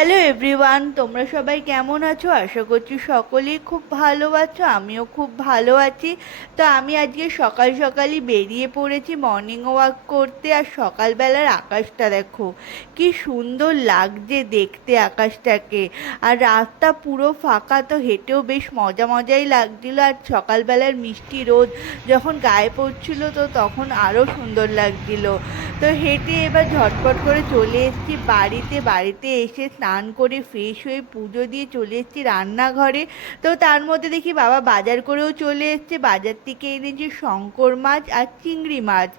Hello everyone, তোমরা সবাই কেমন আছো? আশা করছি সকলেই খুব ভালো আছো। আমিও খুব ভালো আছি। তো আমি আজকে সকাল সকালই বেরিয়ে পড়েছি মর্নিং ওয়াক করতে। আর সকালবেলার আকাশটা দেখো কি সুন্দর লাগছে দেখতে আকাশটাকে। আর রাস্তা পুরো ফাঁকা, তো হেঁটেও বেশ মজা মজাই লাগছিল। আর সকালবেলার মিষ্টি রোদ যখন গায়ে পড়ছিল তো তখন আরও সুন্দর লাগছিল। তো হেঁটে এবার ঝটপট করে চলে এসেছি বাড়িতে এসে স্নান করে ফ্রেশ হয়ে পুজো দিয়ে চলে এসেছি রান্নাঘরে। তো তার মধ্যে দেখি বাবা বাজার করেও চলে এসছে। বাজার থেকে এনেছি শঙ্কর মাছ আর চিংড়ি মাছ।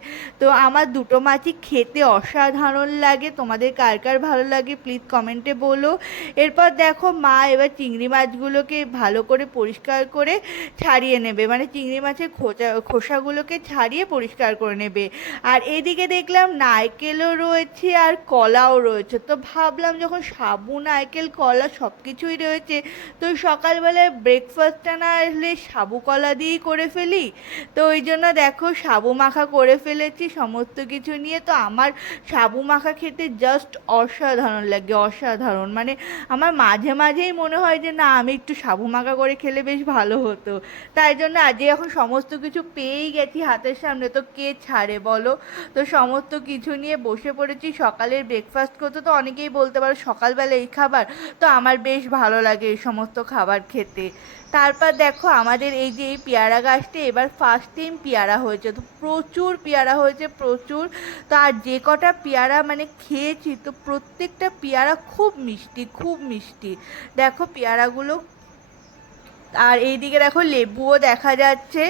তো আমার দুটো মাছই খেতে অসাধারণ লাগে। তোমাদের কার কার ভালো লাগে প্লিজ কমেন্টে বলো। এরপর দেখো মা এবার চিংড়ি মাছগুলোকে ভালো করে পরিষ্কার করে ছাড়িয়ে নেবে, মানে চিংড়ি মাছের খোসাগুলোকে ছাড়িয়ে পরিষ্কার করে নেবে। আর এদিকে দেখলাম নারকেলও রয়েছে আর কলাও রয়েছে। তো ভাবলাম যখন সাবু নারকেল কলা সব কিছুই রয়েছে, তো সকালবেলায় ব্রেকফাস্টটা না আসলে সাবু কলা দিয়েই করে ফেলি। তো ওই জন্য দেখো সাবু মাখা করে ফেলেছি সমস্ত কিছু নিয়ে। তো আমার সাবু মাখা খেতে জাস্ট অসাধারণ লাগে, অসাধারণ। মানে আমার মাঝে মাঝেই মনে হয় যে না, আমি একটু সাবু মাখা করে খেলে বেশ ভালো হতো। তাই জন্য আজকে এখন সমস্ত কিছু পেয়েই গেছি হাতের সামনে, তো কে ছাড়ে বলো। তো সমস্ত কিছু নিয়ে বসে পড়েছি সকালের ব্রেকফাস্ট করতে। তো অনেকেই বলতে পারো সকালবেলা এই খাবার, তো আমার বেশ ভালো লাগে এই সমস্ত খাবার খেতে। তারপর দেখো আমাদের এই যে এই পেয়ারা গাছটা এবার ফার্স্ট টাইম পেয়ারা হয়েছে, তো প্রচুর পেয়ারা হয়েছে, প্রচুর। তো আর যে কটা পেয়ারা মানে খেয়েছি, তো প্রত্যেকটা পেয়ারা খুব মিষ্টি, খুব মিষ্টি। দেখো পেয়ারাগুলো। আর এইদিকে দেখো লেবুও দেখা যাচ্ছে।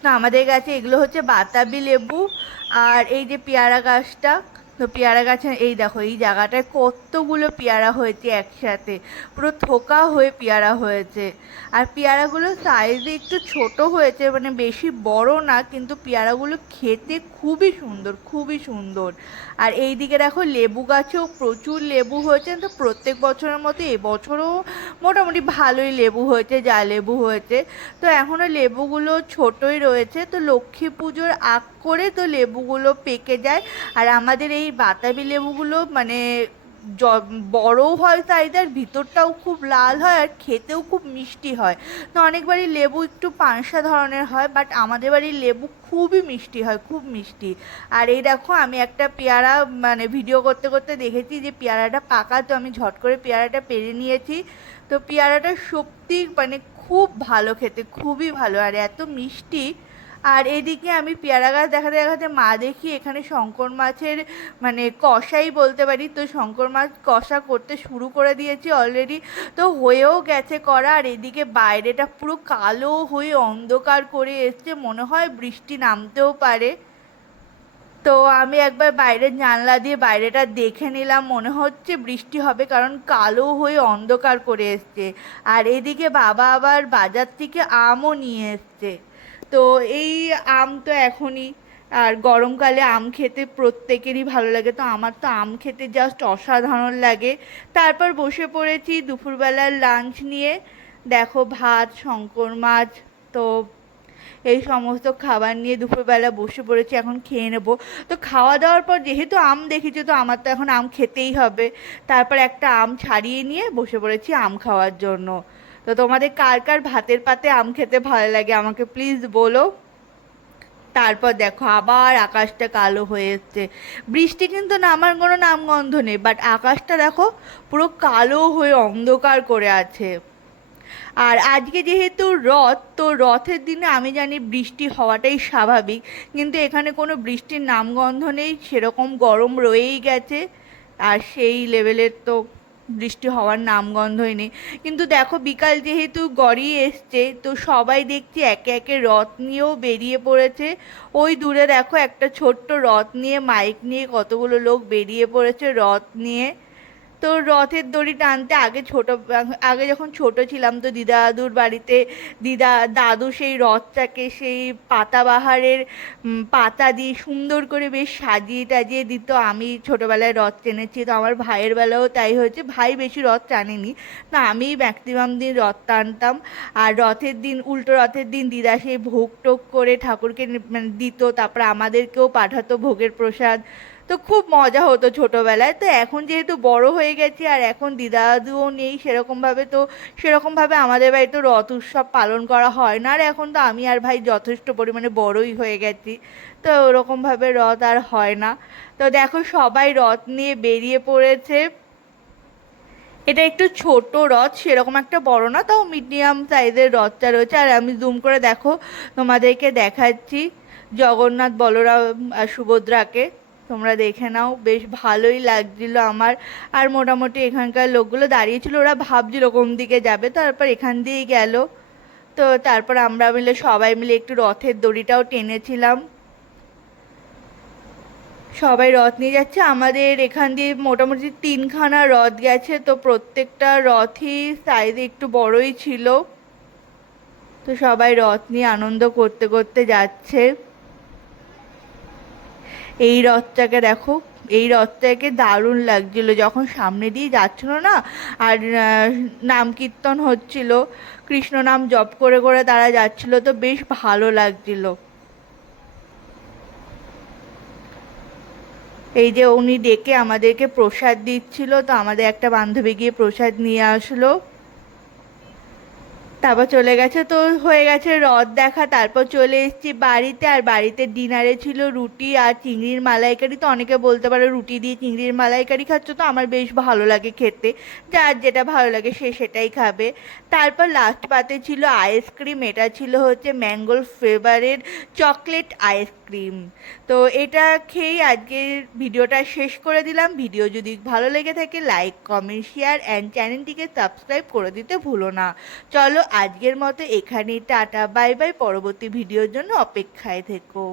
তো আমাদের গাছে এগুলো হচ্ছে বাতাবি লেবু। আর এই যে পেয়ারা গাছটা, তো পেয়ারা গাছে এই দেখো এই জায়গাটায় কতগুলো পেয়ারা হয়েছে একসাথে, পুরো থোকা হয়ে পেয়ারা হয়েছে। আর পেয়ারাগুলো সাইজে একটু ছোট হয়েছে, মানে বেশি বড় না, কিন্তু পেয়ারাগুলো খেতে খুবই সুন্দর, খুবই সুন্দর। আর এই দিকে দেখো লেবু গাছেও প্রচুর লেবু হয়েছে। তো প্রত্যেক বছরের মতো এবছরও মোটামুটি ভালোই লেবু হয়েছে, যা লেবু হয়েছে। তো এখনও লেবুগুলো ছোটই রয়েছে, তো লক্ষ্মী পুজোর আগ করে তো লেবুগুলো পেকে যায়। আর আমাদের এই বাতাবি লেবুগুলো মানে বড়ও হয় সাইজে, আর ভিতরটাও খুব লাল হয় আর খেতেও খুব মিষ্টি হয়। তো অনেক বাড়ির লেবু একটু পানসা ধরনের হয়, বাট আমাদের বাড়ির লেবু খুবই মিষ্টি হয়, খুব মিষ্টি। আর এই দেখো আমি একটা পেয়ারা মানে ভিডিও করতে করতে দেখেছি যে পেয়ারাটা পাকা, তো আমি ঝট করে পেয়ারাটা পেরে নিয়েছি। তো পেয়ারাটা সত্যি মানে খুব ভালো খেতে, খুবই ভালো আর এত মিষ্টি। আর এদিকে আমি পেয়ারা গাছ দেখাতে দেখাতে মা দেখি এখানে শঙ্কর মাছের মানে কষাই বলতে পারি, তো শঙ্কর মাছ কষা করতে শুরু করে দিয়েছি অলরেডি। তো হয়েও গেছে করা। আর এদিকে বাইরেটা পুরো কালো হয়ে অন্ধকার করে এসছে, মনে হয় বৃষ্টি নামতেও পারে। তো আমি একবার বাইরের জানলা দিয়ে বাইরেটা দেখে নিলাম, মনে হচ্ছে বৃষ্টি হবে, কারণ কালো হয়ে অন্ধকার করে এসছে। আর এদিকে বাবা আবার বাজার থেকে আমও নিয়ে এসছে। তো এই আম তো এখনই, আর গরমকালে আম খেতে প্রত্যেকেরই ভালো লাগে, তো আমার তো আম খেতে জাস্ট অসাধারণ লাগে। তারপর বসে পড়েছি দুপুরবেলার লাঞ্চ নিয়ে। দেখো ভাত, শঙ্কর মাছ, তো এই সমস্ত খাবার নিয়ে দুপুরবেলা বসে পড়েছি, এখন খেয়ে নেবো। তো খাওয়া দাওয়ার পর যেহেতু আম দেখেছি, তো আমার তো এখন আম খেতেই হবে। তারপর একটা আম ছাড়িয়ে নিয়ে বসে পড়েছি আম খাওয়ার জন্য। তো তোমাদের কার কার ভাতের পাতে আম খেতে ভালো লাগে আমাকে প্লিজ বলো। তারপর দেখো আবার আকাশটা কালো হয়ে এসছে। বৃষ্টি কিন্তু নামার কোনো নামগন্ধ নেই, বাট আকাশটা দেখো পুরো কালো হয়ে অন্ধকার করে আছে। আর আজকে যেহেতু রথ, তো রথের দিনে আমি জানি বৃষ্টি হওয়াটাই স্বাভাবিক, কিন্তু এখানে কোনো বৃষ্টির নামগন্ধ নেই, সেরকম গরম রয়েই গেছে। আর সেই লেভেলের তো বৃষ্টি হওয়ার নামগন্ধই নেই। কিন্তু দেখো বিকাল যেহেতু গড়িয়ে এসছে, তো সবাই দেখছি একে একে রথ নিয়েও বেরিয়ে পড়েছে। ওই দূরে দেখো একটা ছোট্ট রথ নিয়ে মাইক নিয়ে কতগুলো লোক বেরিয়ে পড়েছে রথ নিয়ে। তো রথের দড়ি টানতে আগে যখন ছোট ছিলাম, তো দিদা দাদুর বাড়িতে দাদু সেই রথটাকে সেই পাতাবাহারের পাতা দিয়ে সুন্দর করে বেশ সাজিয়ে টাজিয়ে দিত। আমি ছোটবেলায় রথ টেনেছি, তো আমার ভাইয়ের বেলাও তাই হয়েছে। ভাই বেশি রথ টানেনি, না আমি ম্যাক্সিমাম দিন রথ টানতাম। আর রথের দিন, উল্টো রথের দিন দিদা সেই ভোগ টোগ করে ঠাকুরকে মানে দিত, তারপর আমাদেরকেও পাঠাতো ভোগের প্রসাদ। তো খুব মজা হতো ছোটোবেলায়। তো এখন যেহেতু বড় হয়ে গেছি আর এখন দিদা দাদুও নেই সেরকমভাবে, তো সেরকমভাবে আমাদের বাড়িতে রথ উৎসব পালন করা হয় না। আর এখন তো আমি আর ভাই যথেষ্ট পরিমাণে বড়ই হয়ে গেছি, তো ওরকমভাবে রথ আর হয় না। তো দেখো সবাই রথ নিয়ে বেরিয়ে পড়েছে। এটা একটু ছোট রথ, সেরকম একটা বড় না, তাও মিডিয়াম সাইজের রথটা রয়েছে। আর আমি জুম করে দেখো তোমাদেরকে দেখাচ্ছি জগন্নাথ, বলরাম আর সুভদ্রাকে। তোমরা দেখে নাও, বেশ ভালোই লাগছিল আমার। আর মোটামুটি এখানকার লোকগুলো দাঁড়িয়েছিল, ওরা ভাবছিল কোন দিকে যাবে, তারপর এখান দিয়েই গেল। তো তারপর আমরা মিলে সবাই মিলে একটু রথের দড়িটাও টেনেছিলাম। সবাই রথ নিয়ে যাচ্ছে, আমাদের এখান দিয়ে মোটামুটি 3খানা রথ গেছে, তো প্রত্যেকটা রথই সাইজে একটু বড়ই ছিল। তো সবাই রথ নিয়ে আনন্দ করতে করতে যাচ্ছে। এই রথটাকে দেখো, এই রথটাকে দারুণ লাগছিল যখন সামনে দিয়ে যাচ্ছিল না, আর নাম কীর্তন হচ্ছিল, কৃষ্ণ নাম জপ করে করে তারা যাচ্ছিল, তো বেশ ভালো লাগছিল। এই যে উনি ডেকে আমাদেরকে প্রসাদ দিচ্ছিল, তো আমাদের একটা বান্ধবী গিয়ে প্রসাদ নিয়ে আসলো। তারপর চলে গেছে, তো হয়ে গেছে রথ দেখা। তারপর চলে এসেছি বাড়িতে, আর বাড়িতে ডিনারে ছিল রুটি আর চিংড়ির মালাইকারি। তো অনেকে বলতে পারো রুটি দিয়ে চিংড়ির মালাইকারি খাচ্ছ, তো আমার বেশ ভালো লাগে খেতে, যার যেটা ভালো লাগে সে সেটাই খাবে। তারপর লাস্ট পাতে ছিল আইসক্রিম, এটা ছিল হচ্ছে ম্যাঙ্গোর ফ্লেভারের চকলেট আইসক্রিম। তো এটা খেয়েই আজকের ভিডিওটা শেষ করে দিলাম। ভিডিও যদি ভালো লেগে থাকে লাইক কমেন্ট শেয়ার অ্যান্ড চ্যানেলটিকে সাবস্ক্রাইব করে দিতে ভুলো না। চলো আজকের মতো এখানেই, টাটা বাই বাই, পরবর্তী ভিডিওর জন্য অপেক্ষায় থেকো।